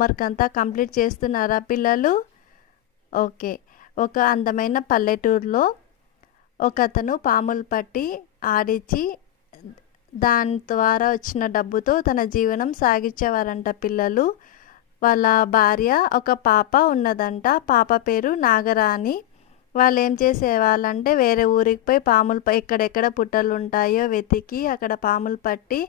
Work అంతా complete చేస్తున్నారా పిల్లలు? ఓకే. ఒక అందమైన పల్లెటూరులో ఒకతను పాములు పట్టి ఆడించి దాని ద్వారా వచ్చిన డబ్బుతో తన జీవనం సాగించేవారంట పిల్లలు. వాళ్ళ భార్య ఒక పాప ఉన్నదంట. పాప పేరు నాగరాణి. వాళ్ళు ఏం చేసేవాళ్ళంటే వేరే ఊరికి పోయి పాములు ఎక్కడెక్కడ పుట్టలు ఉంటాయో వెతికి అక్కడ పాములు పట్టి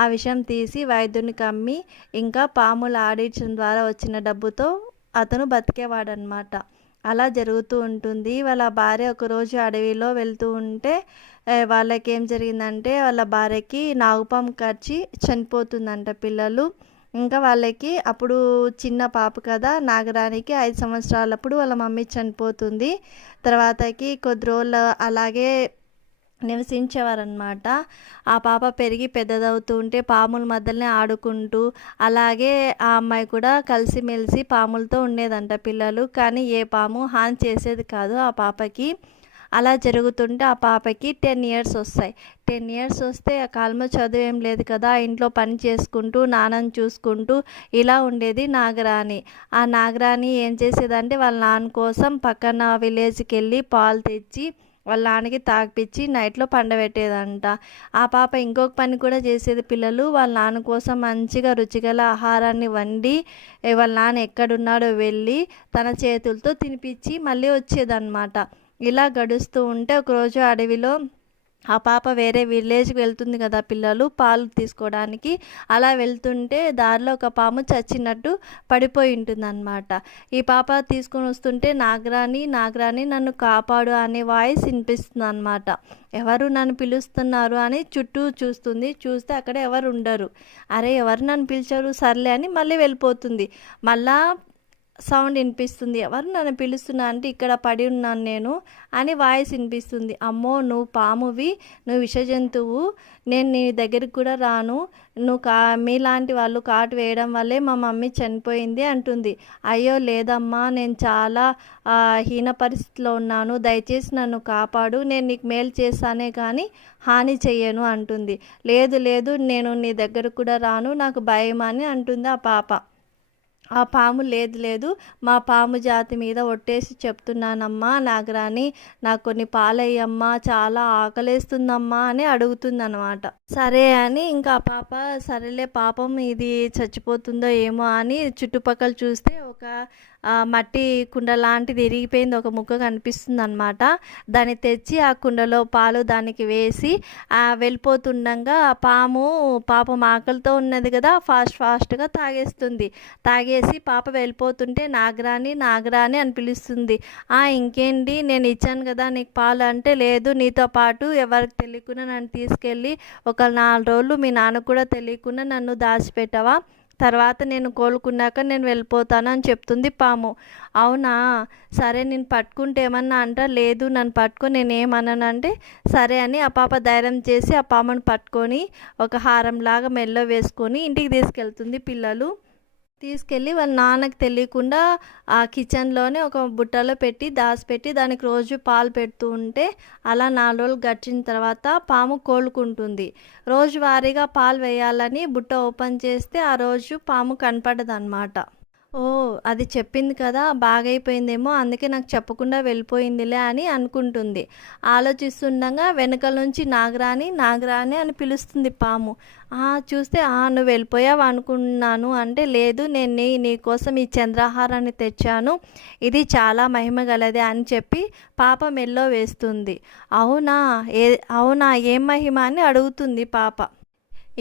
ఆ విషం తీసి వైద్యునికి అమ్మి ఇంకా పాములు ఆడించడం ద్వారా వచ్చిన డబ్బుతో అతను బతికేవాడనమాట. అలా జరుగుతూ ఉంటుంది. వాళ్ళ భార్య ఒకరోజు అడవిలో వెళ్తూ ఉంటే వాళ్ళకి ఏం జరిగిందంటే వాళ్ళ భార్యకి నాగుపాము కరిచి చనిపోతుందంట పిల్లలు. ఇంకా వాళ్ళకి అప్పుడు చిన్న పాప కదా, నాగరానికి 5 సంవత్సరాలప్పుడు వాళ్ళ మమ్మీ చనిపోతుంది. తర్వాతకి కొద్ది రోజులు అలాగే నివసించేవారనమాట. ఆ పాప పెరిగి పెద్దదవుతూ ఉంటే పాముల మధ్యలోనే ఆడుకుంటూ అలాగే ఆ అమ్మాయి కూడా కలిసిమెలిసి పాములతో ఉండేదంట పిల్లలు. కానీ ఏ పాము హాని చేసేది కాదు ఆ పాపకి. అలా జరుగుతుంటే ఆ పాపకి 10 ఇయర్స్ వస్తాయి. 10 ఇయర్స్ వస్తే ఆ కాలంలో చదువు ఏం లేదు కదా, ఇంట్లో పని చేసుకుంటూ నాన్నని చూసుకుంటూ ఇలా ఉండేది నాగరాణి. ఆ నాగరాణి ఏం చేసేదంటే వాళ్ళ నాన్న కోసం పక్కన విలేజ్కి వెళ్ళి పాలు తెచ్చి వాళ్ళ నాన్నకి తాగిపిచ్చి నైట్లో పండబెట్టేదంట. ఆ పాప ఇంకొక పని కూడా చేసేది పిల్లలు. వాళ్ళ నాన్న కోసం మంచిగా రుచిగల ఆహారాన్ని వండి వాళ్ళ నాన్న ఎక్కడున్నాడో వెళ్ళి తన చేతులతో తినిపించి మళ్ళీ వచ్చేదన్నమాట. ఇలా గడుస్తూ ఉంటే ఒకరోజు అడవిలో ఆ పాప వేరే విలేజ్కి వెళ్తుంది కదా పిల్లలు పాలు తీసుకోవడానికి. అలా వెళ్తుంటే దారిలో ఒక పాము చచ్చినట్టు పడిపోయి ఉంటుందన్నమాట. ఈ పాప తీసుకొని వస్తుంటే నాగరాణి నాగరాణి నన్ను కాపాడు అనే వాయిస్ వినిపిస్తుంది అనమాట. ఎవరు నన్ను పిలుస్తున్నారు అని చుట్టూ చూస్తుంది. చూస్తే అక్కడ ఎవరు ఉండరు. అరే ఎవరు నన్ను పిలిచారు సర్లే అని మళ్ళీ వెళ్ళిపోతుంది. మళ్ళా సౌండ్ వినిపిస్తుంది. ఎవరు నన్ను పిలుస్తున్నా అంటే ఇక్కడ పడి ఉన్నాను నేను అని వాయిస్ వినిపిస్తుంది. అమ్మో నువ్వు పామువి, నువ్వు విష జంతువు, నేను నీ దగ్గరికి కూడా రాను, నువ్వు మీలాంటి వాళ్ళు కాటు వేయడం వల్లే మా మమ్మీ చనిపోయింది అంటుంది. అయ్యో లేదమ్మా, నేను చాలా హీన పరిస్థితిలో ఉన్నాను, దయచేసి నన్ను కాపాడు, నేను నీకు మేలు చేస్తానే కానీ హాని చెయ్యను అంటుంది. లేదు లేదు నేను నీ దగ్గరకు కూడా రాను, నాకు భయం అని అంటుంది ఆ పాప. ఆ పాము లేదు లేదు మా పాము జాతి మీద ఒట్టేసి చెప్తున్నానమ్మా నాగరాణి, నాకు కొన్ని పాలయ్యమ్మా, చాలా ఆకలేస్తుందమ్మా అని అడుగుతుందన్నమాట. సరే అని ఇంకా ఆ పాప సరేలే పాపం ఇది చచ్చిపోతుందో ఏమో అని చుట్టుపక్కల చూస్తే ఒక మట్టి కుండ లాంటిది ఇరిగిపోయింది ఒక ముక్క కనిపిస్తుంది అనమాట. దాన్ని తెచ్చి ఆ కుండలో పాలు దానికి వేసి వెళ్ళిపోతుండగా పాపం ఆకలితో ఉన్నది కదా ఫాస్ట్గా తాగేస్తుంది. తాగేసి పాప వెళ్ళిపోతుంటే నాగరాణి నాగరాణి అని పిలుస్తుంది. ఇంకేంటి నేను ఇచ్చాను కదా నీకు పాలు అంటే, లేదు నీతో పాటు ఎవరికి తెలియకుండా నన్ను తీసుకెళ్ళి ఒక 4 రోజులు మీ నాన్న కూడా తెలియకుండా నన్ను దాచిపెట్టవా, తర్వాత నేను కోలుకున్నాక నేను వెళ్ళిపోతాను అని చెప్తుంది పాము. అవునా సరే నేను పట్టుకుంటే ఏమన్నా అంటా, లేదు నన్ను పట్టుకొని నేను ఏమన్నానంటే సరే అని ఆ పాప ధైర్యం చేసి ఆ పామును పట్టుకొని ఒక హారంలాగా మెల్లో వేసుకొని ఇంటికి తీసుకెళ్తుంది పిల్లలు. తీసుకెళ్ళి వాళ్ళ నాన్నకి తెలియకుండా ఆ కిచెన్లోనే ఒక బుట్టలో పెట్టి దాచిపెట్టి దానికి రోజు పాలు పెడుతూ ఉంటే అలా 4 రోజులు గడిచిన తర్వాత పాము కోలుకుంటుంది. రోజువారీగా పాలు వేయాలని బుట్ట ఓపెన్ చేస్తే ఆ రోజు పాము కనపడదన్నమాట. అది చెప్పింది కదా బాగైపోయిందేమో అందుకే నాకు చెప్పకుండా వెళ్ళిపోయిందిలే అని అనుకుంటుంది. ఆలోచిస్తుండగా వెనకల నుంచి నాగరాణి నాగరాణి అని పిలుస్తుంది పాము. చూస్తే నువ్వు వెళ్ళిపోయావు అనుకున్నాను అంటే, లేదు నేను నీకోసం ఈ చంద్రహారాన్ని తెచ్చాను, ఇది చాలా మహిమ గలదే అని చెప్పి పాప మెల్లో వేస్తుంది. అవునా అవునా ఏం మహిమ అని అడుగుతుంది పాప.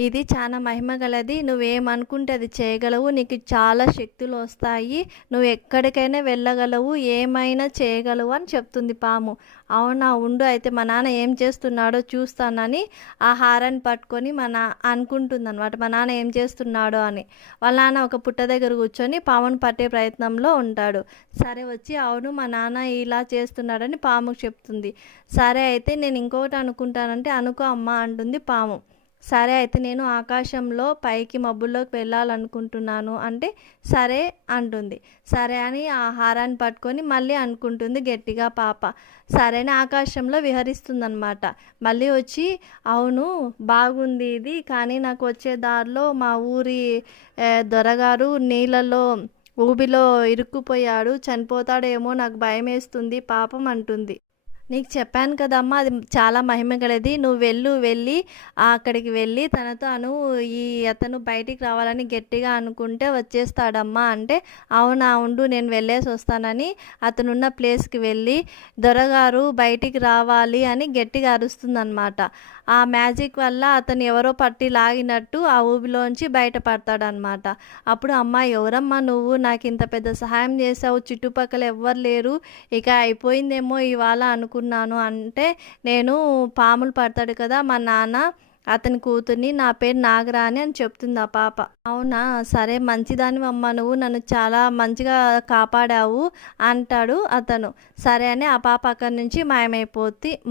ఇది చాలా మహిమ గలది, నువ్వేమనుకుంటే అది చేయగలవు, నీకు చాలా శక్తులు వస్తాయి, నువ్వు ఎక్కడికైనా వెళ్ళగలవు, ఏమైనా చేయగలవు అని చెప్తుంది పాము. అవునా ఉండు అయితే మా నాన్న ఏం చేస్తున్నాడో చూస్తానని ఆ హారాన్ని పట్టుకొని అనుకుంటుంది అనమాట మా నాన్న ఏం చేస్తున్నాడో అని. వాళ్ళ నాన్న ఒక పుట్ట దగ్గర కూర్చొని పామును పట్టే ప్రయత్నంలో ఉంటాడు. సరే వచ్చి అవును మా నాన్న ఇలా చేస్తున్నాడని పాముకు చెప్తుంది. సరే అయితే నేను ఇంకొకటి అనుకుంటానంటే అనుకో అమ్మ అంటుంది పాము. సరే అయితే నేను ఆకాశంలో పైకి మబ్బుల్లోకి వెళ్ళాలనుకుంటున్నాను అంటే, సరే అంటుంది. సరే అని ఆ హారాన్ని పట్టుకొని మళ్ళీ అనుకుంటుంది గట్టిగా పాప. సరే అని ఆకాశంలో విహరిస్తుందనమాట. మళ్ళీ వచ్చి అవును బాగుంది ఇది. కానీ నాకు వచ్చే దారిలో మా ఊరి దొరగారు నీళ్ళలో ఊబిలో ఇరుక్కుపోయాడు. చనిపోతాడేమో నాకు భయమేస్తుంది పాపం అంటుంది. నీకు చెప్పాను కదమ్మా! అది చాలా మహిమ గలది. నువ్వు వెళ్ళి అక్కడికి వెళ్ళి తనతో అతను బయటికి రావాలని గట్టిగా అనుకుంటే వచ్చేస్తాడమ్మా అంటే, అవునా ఉండు నేను వెళ్ళేసొస్తానని అతనున్న ప్లేస్‌కి వెళ్ళి, దొరగారు బయటికి రావాలి అని గట్టిగా అరుస్తుందనమాట. ఆ మ్యాజిక్ వల్ల అతను ఎవరో పట్టి లాగినట్టు ఆ ఊబిలోంచి బయటపడతాడనమాట. అప్పుడు అమ్మా ఎవరమ్మా నువ్వు? నాకింత పెద్ద సహాయం చేశావు. చుట్టుపక్కల ఎవ్వరు లేరు. ఇక అయిపోయిందేమో ఇవాళ అనుకున్నాను అంటే, నేను పాములు పడతాడు కదా మా నాన్న అతని కూతుర్ని. నా పేరు నాగరాణి అని చెప్తుంది ఆ పాప. అవునా! సరే మంచిదానివమ్మా నువ్వు. నన్ను చాలా మంచిగా కాపాడావు అంటాడు అతను. సరే అని ఆ పాప అక్కడి నుంచి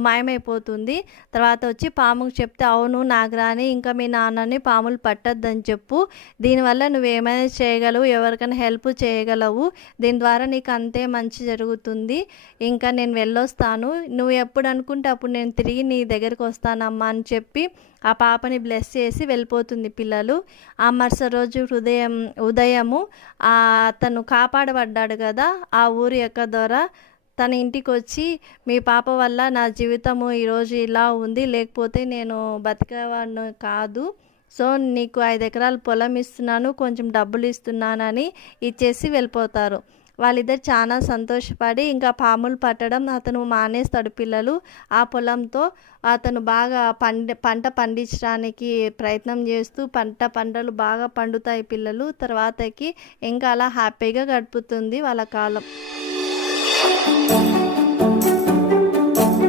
మాయమైపోతుంది. తర్వాత వచ్చి పాముకు చెప్తే, అవును నాగరాణి ఇంకా మీ నాన్నని పాములు పట్టొద్దని చెప్పు. దీనివల్ల నువ్వేమైనా చేయగలవు, ఎవరికైనా హెల్ప్ చేయగలవు. దీని ద్వారా నీకు అంతే మంచి జరుగుతుంది. ఇంకా నేను వెళ్ళొస్తాను. నువ్వు ఎప్పుడు అనుకుంటే అప్పుడు నేను తిరిగి నీ దగ్గరికి వస్తానమ్మా అని చెప్పి ఆ పాపని బ్లెస్ చేసి వెళ్ళిపోతుంది పిల్లలు. ఆ మరుసటి రోజు ఉదయము అతను కాపాడబడ్డాడు కదా ఆ ఊరి యొక్క దొర తన ఇంటికి వచ్చి, మీ పాప వల్ల నా జీవితము ఈరోజు ఇలా ఉంది, లేకపోతే నేను బతికేవాడిని కాదు. సో నీకు 5 ఎకరాల పొలం ఇస్తున్నాను, కొంచెం డబ్బులు ఇస్తున్నానని ఇచ్చేసి వెళ్ళిపోతారు. వాళ్ళిద్దరు చాలా సంతోషపడి ఇంకా పాములు పట్టడం అతను మానేస్తాడు పిల్లలు. ఆ పొలంతో అతను బాగా పంట పండించడానికి ప్రయత్నం చేస్తూ పంటలు బాగా పండుతాయి పిల్లలు. తర్వాతకి ఇంకా అలా హ్యాపీగా గడుపుతుంది వాళ్ళ కాలం.